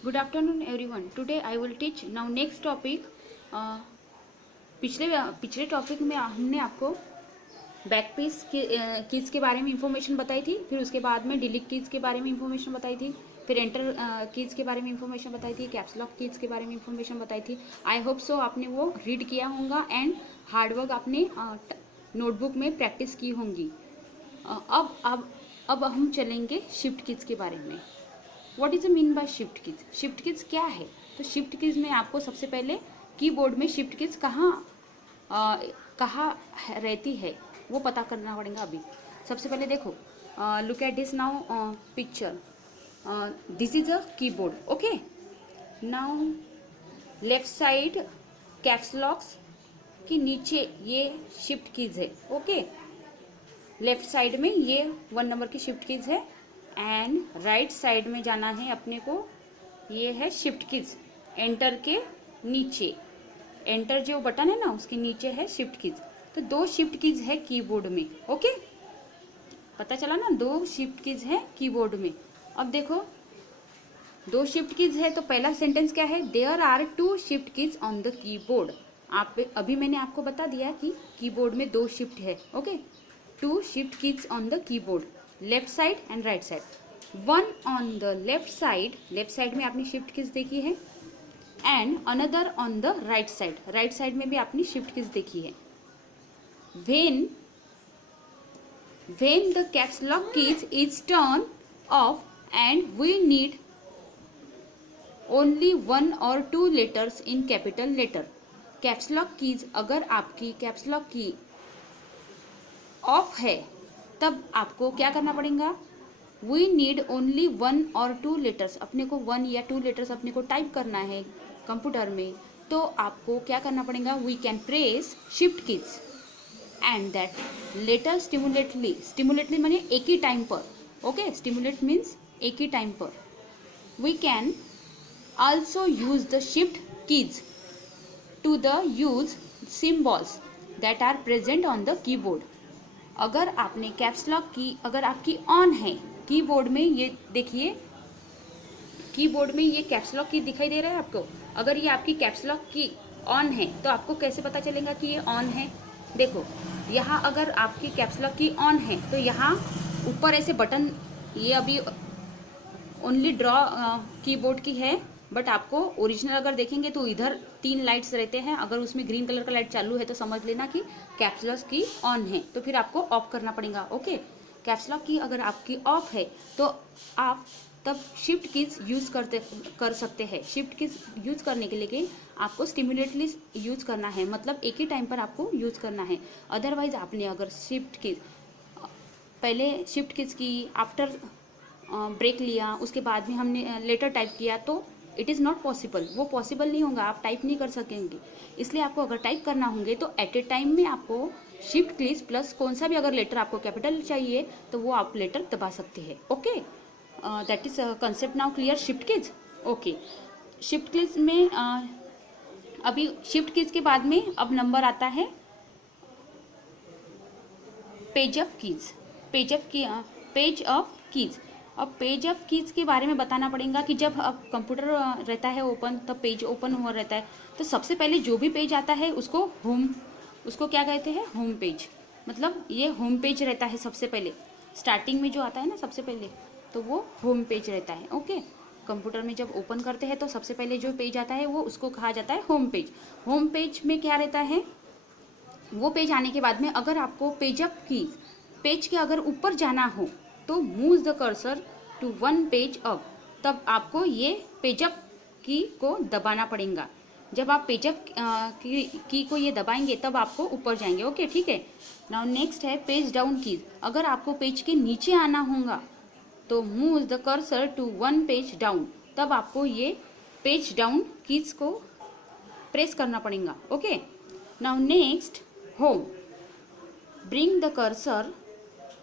Good afternoon, everyone. Today I will teach now next topic. पिछले topic में हमने आपको बैक पेज कीज के बारे में इंफॉर्मेशन बताई थी, फिर उसके बाद में डिलीट कीज के बारे में इंफॉर्मेशन बताई थी, फिर एंटर कीज के बारे में इंफॉर्मेशन बताई थी, कैप्स लॉक कीज के बारे में इंफॉर्मेशन बताई थी. आई होप सो आपने वो रीड किया होगा एंड हार्डवर्क आपने नोटबुक में प्रैक्टिस की होंगी. अब हम चलेंगे शिफ्ट कीज के बारे में. What is the mean by shift keys? Shift keys क्या है? तो शिफ्ट कीज में आपको सबसे पहले कीबोर्ड में शिफ्ट कीज कहाँ रहती है वो पता करना पड़ेगा. अभी सबसे पहले देखो, look at this now picture. This is a keyboard. Okay, now left side caps locks की नीचे ये शिफ्ट कीज है. ओके, लेफ्ट साइड में ये 1 नंबर की शिफ्ट कीज है एंड राइट साइड में जाना है अपने को. ये है शिफ्ट कीज. एंटर के नीचे, एंटर जो बटन है ना उसके नीचे है शिफ्ट कीज. तो 2 शिफ्ट कीज है कीबोर्ड में. ओके, पता चला ना, 2 शिफ्ट कीज है कीबोर्ड में. अब देखो 2 शिफ्ट कीज है तो पहला सेंटेंस क्या है? There are 2 shift keys on the keyboard. अभी मैंने आपको बता दिया कि कीबोर्ड में 2 शिफ्ट है. Okay, 2 shift keys on the keyboard, left side and right side. 1 on the left side, left side में आपने शिफ्ट कीज देखी है, and another on the right side, right side में भी आपने शिफ्ट कीज देखी है. when the caps lock keys is turned off and we need only 1 or 2 letters in capital letter. Caps lock keys, अगर आपकी caps lock की of है तब आपको क्या करना पड़ेगा? वी नीड ओनली 1 और 2 लेटर्स. अपने को 1 या 2 लेटर्स अपने को टाइप करना है कंप्यूटर में, तो आपको क्या करना पड़ेगा? We can press shift keys and that letter simultaneously माने एक ही टाइम पर. ओके, स्टिमुलेट मीन्स एक ही टाइम पर. We can also use the shift keys to the use symbols that are present on the keyboard. अगर आपने caps lock की अगर आपकी ऑन है कीबोर्ड में, ये देखिए कीबोर्ड में ये कैप्स लॉक की दिखाई दे रहा है आपको. अगर ये आपकी कैप्स लॉक की ऑन है तो आपको कैसे पता चलेगा कि ये ऑन है? देखो यहाँ अगर आपकी कैप्स लॉक की ऑन है तो यहाँ ऊपर ऐसे बटन, ये अभी ओनली ड्रॉ कीबोर्ड की है, बट आपको ओरिजिनल अगर देखेंगे तो इधर 3 लाइट्स रहते हैं. अगर उसमें ग्रीन कलर का लाइट चालू है तो समझ लेना कि कैप्स लॉक की ऑन है, तो फिर आपको ऑफ करना पड़ेगा. ओके, कैप्स लॉक की अगर आपकी ऑफ है तो आप तब शिफ्ट कीज यूज कर सकते हैं. शिफ्ट कीज यूज करने के लिए आपको स्टिमुलेटली यूज करना है, मतलब एक ही टाइम पर आपको यूज करना है. अदरवाइज आपने अगर शिफ्ट कीज पहले शिफ्ट कीज की आफ्टर ब्रेक लिया, उसके बाद में हमने लेटर टाइप किया, तो इट इज़ नॉट पॉसिबल. वो पॉसिबल नहीं होगा, आप टाइप नहीं कर सकेंगे. इसलिए आपको अगर टाइप करना होंगे तो एट ए टाइम में आपको शिफ्ट कीज प्लस कौन सा भी अगर लेटर आपको कैपिटल चाहिए तो वो आप लेटर दबा सकते हैं. Okay, that is concept now clear. Shift keys. Okay, shift keys में अभी शिफ्ट कीज के बाद में अब नंबर आता है page of keys. Page of keys. अब पेज ऑफ कीज के बारे में बताना पड़ेगा कि जब अब कंप्यूटर रहता है ओपन, तब पेज ओपन हुआ रहता है, तो सबसे पहले जो भी पेज आता है उसको क्या कहते हैं? Home page. मतलब ये होम पेज रहता है सबसे पहले, स्टार्टिंग में जो आता है ना सबसे पहले, तो वो होम पेज रहता है. ओके, कंप्यूटर में जब ओपन करते हैं तो सबसे पहले जो पेज आता है वो उसको कहा जाता है होम पेज. होम पेज में क्या रहता है? वो पेज आने के बाद में अगर आपको पेज अप कीज, पेज के अगर ऊपर जाना हो तो move the cursor to 1 page up, तब आपको ये पेज अप की को दबाना पड़ेगा. जब आप पेज अप की को ये दबाएंगे तब आपको ऊपर जाएंगे. ओके, ठीक है. नाउ नेक्स्ट है पेज डाउन कीज. अगर आपको पेज के नीचे आना होगा तो move the cursor to 1 page down, तब आपको ये पेज डाउन कीज को प्रेस करना पड़ेगा. Okay, now next home. Bring the cursor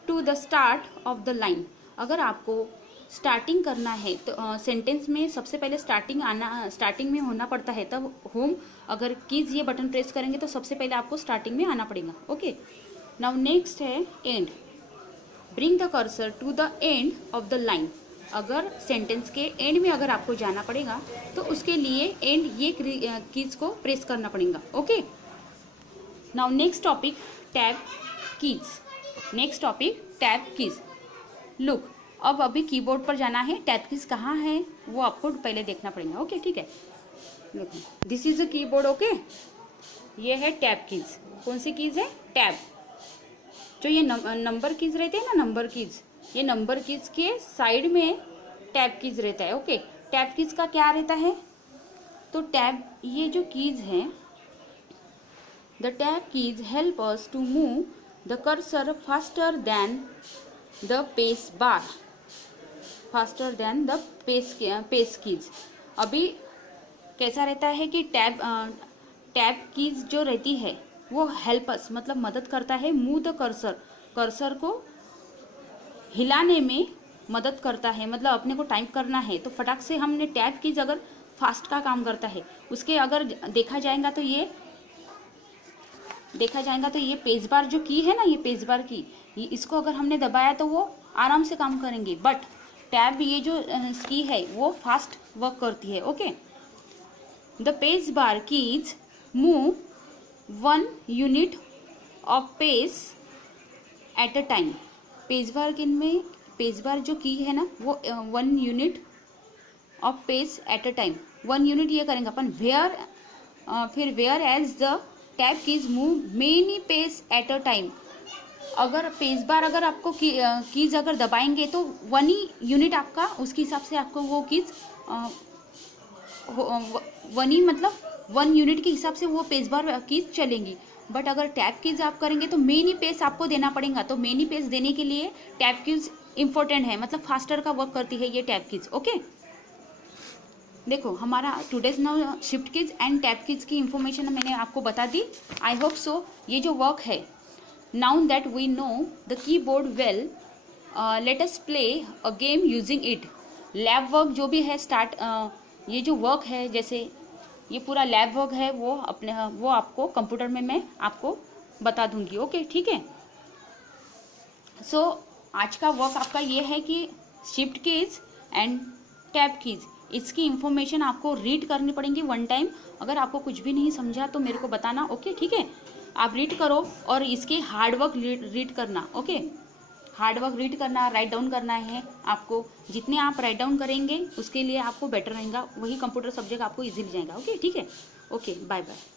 to the start of the line. अगर आपको स्टार्टिंग करना है तो सेंटेंस में सबसे पहले स्टार्टिंग में होना पड़ता है, तब होम अगर कीज ये बटन प्रेस करेंगे तो सबसे पहले आपको स्टार्टिंग में आना पड़ेगा. ओके, नाउ नेक्स्ट है end. Bring the cursor to the end of the line. अगर सेंटेंस के एंड में अगर आपको जाना पड़ेगा तो उसके लिए एंड ये कीज को प्रेस करना पड़ेगा। Okay, now next topic tab keys. Next topic tab keys. Look, अब अभी कीबोर्ड पर जाना है, टैब कीज कहाँ है वो आपको पहले देखना पड़ेगा। ओके, ठीक है, this is a keyboard. Okay, ये है टैब कीज। कौन सी कीज है? टैब। जो ये नंबर कीज रहते हैं ना, नंबर कीज, ये नंबर कीज के साइड में टैब कीज रहता है। ओके, टैब कीज का क्या रहता है? तो टैब, ये जो कीज है, the tab keys help us to move the cursor faster than the space bar, faster than the space keys. अभी कैसा रहता है कि टैब कीज जो रहती है वो हेल्प अस मतलब मदद करता है, मूव द कर्सर, कर्सर को हिलाने में मदद करता है। मतलब अपने को टाइप करना है तो फटाक से हमने टैब कीज अगर फास्ट का काम करता है, उसके अगर देखा जाएगा तो ये पेज बार जो की है ना, ये पेज बार की, इसको अगर हमने दबाया तो वो आराम से काम करेंगे। बट टैब ये जो की है वो फास्ट वर्क करती है। Okay, the page bar keys move 1 unit of space at a time. Page bar में पेज बार जो की है ना वो 1 unit of space at a time, 1 unit ये करेंगे अपन। फिर whereas the tab keys move many space at a time. अगर पेज बार अगर आपको कीज अगर दबाएंगे तो 1 ही यूनिट आपका, उसके हिसाब से आपको वो कीज 1 ही मतलब 1 यूनिट के हिसाब से वो पेज बार कीज चलेंगी। बट अगर टैब कीज आप करेंगे तो मेनी पेस आपको देना पड़ेगा। तो मेनी पेस देने के लिए टैब कीज इंपॉर्टेंट है, मतलब फास्टर का वर्क करती है ये टैब कीज। ओके, देखो हमारा today's now shift keys and tab keys की इंफॉर्मेशन मैंने आपको बता दी। आई होप सो ये जो वर्क है, now that we know the keyboard well, let us play a game using it. Lab work जो भी है स्टार्ट, ये जो वर्क है, जैसे ये पूरा लैब वर्क है वो आपको कंप्यूटर में मैं आपको बता दूंगी। ओके, ठीक है। सो आज का वर्क आपका ये है कि shift keys and tab keys, इसकी इंफॉर्मेशन आपको रीड करनी पड़ेगी 1 टाइम। अगर आपको कुछ भी नहीं समझा तो मेरे को बताना। ओके, ठीक है, आप रीड करो और इसके हार्डवर्क रीड करना। ओके, हार्डवर्क रीड करना, राइट डाउन करना है आपको। जितने आप राइट डाउन करेंगे उसके लिए आपको बेटर रहेगा, वही कंप्यूटर सब्जेक्ट आपको इजीली जाएगा। ओके, ठीक है, ओके, बाय बाय।